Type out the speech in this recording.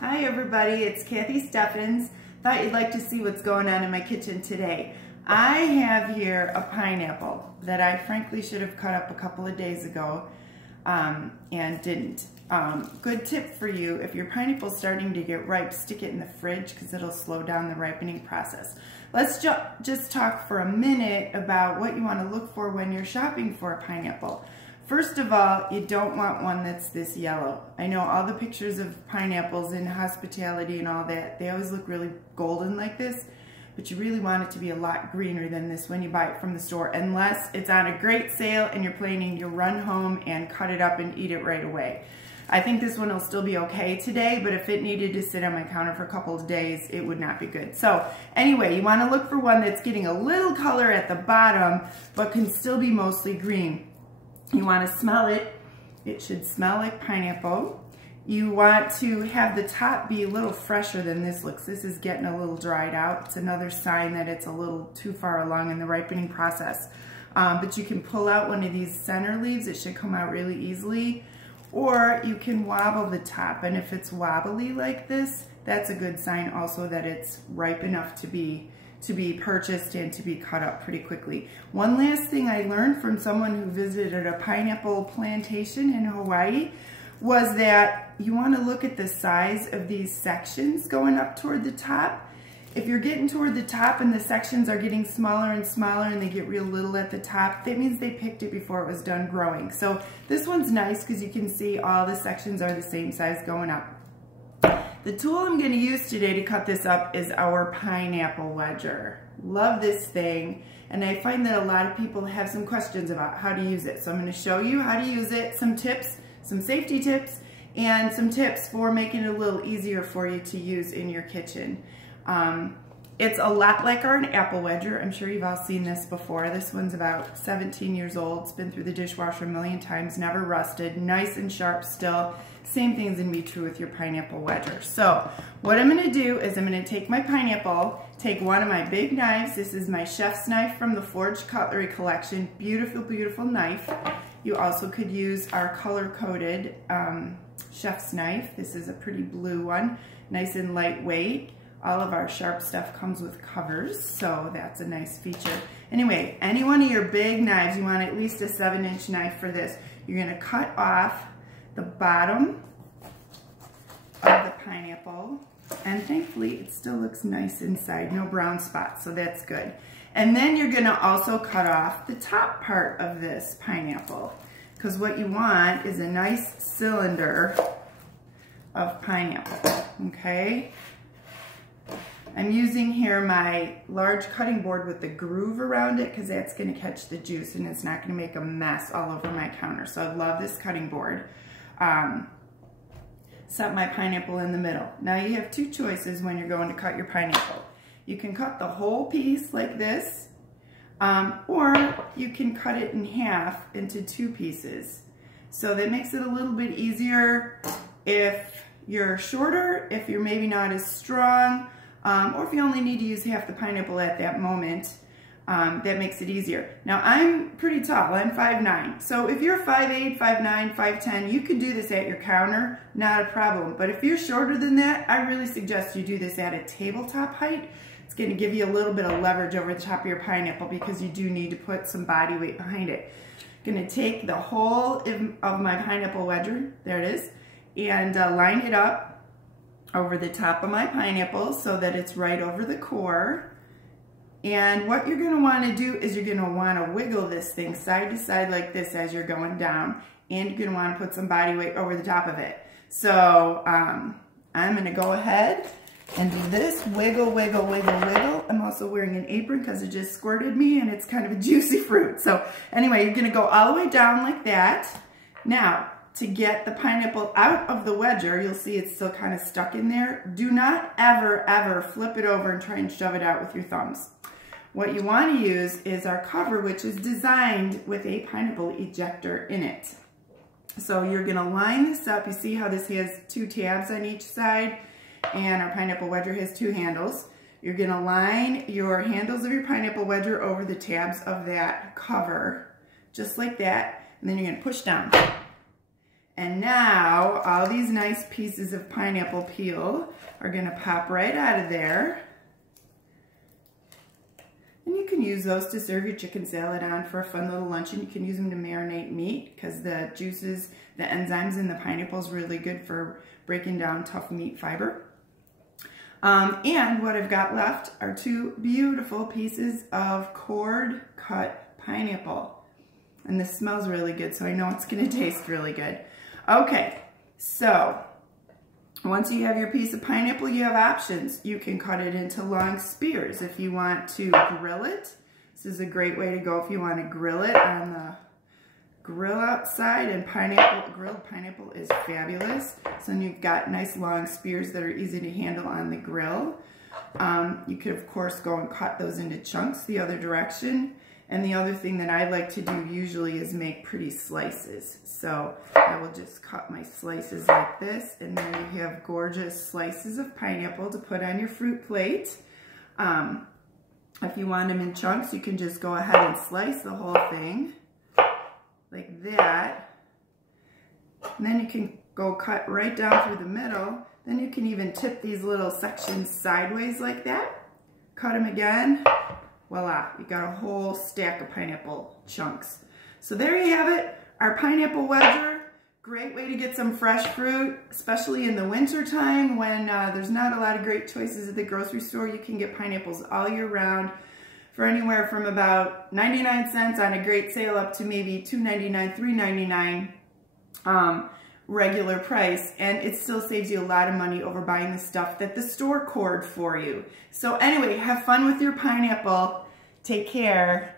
Hi everybody, it's Kathy Steffens. Thought you'd like to see what's going on in my kitchen today. I have here a pineapple that I frankly should have cut up a couple of days ago and didn't. Good tip for you, if your pineapple's starting to get ripe, stick it in the fridge because it'll slow down the ripening process. Let's just talk for a minute about what you want to look for when you're shopping for a pineapple. First of all, you don't want one that's this yellow. I know all the pictures of pineapples in hospitality and all that, they always look really golden like this, but you really want it to be a lot greener than this when you buy it from the store, unless it's on a great sale and you're planning to run home and cut it up and eat it right away. I think this one will still be okay today, but if it needed to sit on my counter for a couple of days, it would not be good. So anyway, you want to look for one that's getting a little color at the bottom, but can still be mostly green. You want to smell it. It should smell like pineapple. You want to have the top be a little fresher than this looks. This is getting a little dried out. It's another sign that it's a little too far along in the ripening process. But you can pull out one of these center leaves. It should come out really easily. Or you can wobble the top, and if it's wobbly like this, that's a good sign also that it's ripe enough to be purchased and to be cut up pretty quickly. One last thing I learned from someone who visited a pineapple plantation in Hawaii was that you want to look at the size of these sections going up toward the top. If you're getting toward the top and the sections are getting smaller and smaller and they get real little at the top, that means they picked it before it was done growing. So this one's nice because you can see all the sections are the same size going up. The tool I'm going to use today to cut this up is our pineapple wedger. Love this thing, and I find that a lot of people have some questions about how to use it. So I'm going to show you how to use it, some tips, some safety tips, and some tips for making it a little easier for you to use in your kitchen. It's a lot like our apple wedger. I'm sure you've all seen this before. This one's about 17 years old. It's been through the dishwasher a million times, never rusted, nice and sharp still. Same thing's gonna be true with your pineapple wedger. So what I'm gonna do is I'm gonna take my pineapple, take one of my big knives. This is my chef's knife from the Forged Cutlery Collection. Beautiful, beautiful knife. You also could use our color-coded chef's knife. This is a pretty blue one, nice and lightweight. All of our sharp stuff comes with covers, so that's a nice feature. Anyway, any one of your big knives, you want at least a 7-inch knife for this. You're gonna cut off the bottom of the pineapple, and thankfully it still looks nice inside, no brown spots, so that's good. And then you're gonna also cut off the top part of this pineapple, because what you want is a nice cylinder of pineapple, okay? I'm using here my large cutting board with the groove around it because that's going to catch the juice and it's not going to make a mess all over my counter. So I love this cutting board. Set my pineapple in the middle. Now you have two choices when you're going to cut your pineapple. You can cut the whole piece like this, or you can cut it in half into two pieces. So that makes it a little bit easier if you're shorter, if you're maybe not as strong, or if you only need to use half the pineapple at that moment, that makes it easier. Now I'm pretty tall, I'm 5'9", so if you're 5'8", 5'9", 5'10", you could do this at your counter, not a problem. But if you're shorter than that, I really suggest you do this at a tabletop height. It's going to give you a little bit of leverage over the top of your pineapple because you do need to put some body weight behind it. I'm going to take the whole of my pineapple wedger, there it is, and line it up over the top of my pineapple so that it's right over the core. And what you're going to want to do is you're going to want to wiggle this thing side to side like this as you're going down, and you're going to want to put some body weight over the top of it. So I'm going to go ahead and do this, wiggle, wiggle, wiggle, wiggle. I'm also wearing an apron because it just squirted me and it's kind of a juicy fruit. So anyway, you're going to go all the way down like that. Now, to get the pineapple out of the wedger, you'll see it's still kind of stuck in there. Do not ever, ever flip it over and try and shove it out with your thumbs. What you want to use is our cover, which is designed with a pineapple ejector in it. So you're going to line this up. You see how this has two tabs on each side, and our pineapple wedger has two handles. You're going to line your handles of your pineapple wedger over the tabs of that cover, just like that, and then you're going to push down. And now all these nice pieces of pineapple peel are gonna pop right out of there. And you can use those to serve your chicken salad on for a fun little luncheon. You can use them to marinate meat because the juices, the enzymes in the pineapple is really good for breaking down tough meat fiber. And what I've got left are 2 beautiful pieces of cord cut pineapple. And this smells really good, so I know it's gonna taste really good. Okay, so once you have your piece of pineapple, you have options. You can cut it into long spears if you want to grill it. This is a great way to go if you want to grill it on the grill outside, and grilled pineapple is fabulous. So you've got nice long spears that are easy to handle on the grill. You could of course go and cut those into chunks the other direction. And the other thing that I like to do usually is make pretty slices. So I will just cut my slices like this, and there you have gorgeous slices of pineapple to put on your fruit plate. If you want them in chunks, you can just go ahead and slice the whole thing like that. And then you can go cut right down through the middle. Then you can even tip these little sections sideways like that. Cut them again. Voila, you got a whole stack of pineapple chunks. So there you have it, our pineapple wedger. Great way to get some fresh fruit, especially in the winter time when there's not a lot of great choices at the grocery store. You can get pineapples all year round for anywhere from about 99 cents on a great sale up to maybe $2.99, $3.99 regular price, and it still saves you a lot of money over buying the stuff that the store cord for you. So anyway, have fun with your pineapple. Take care.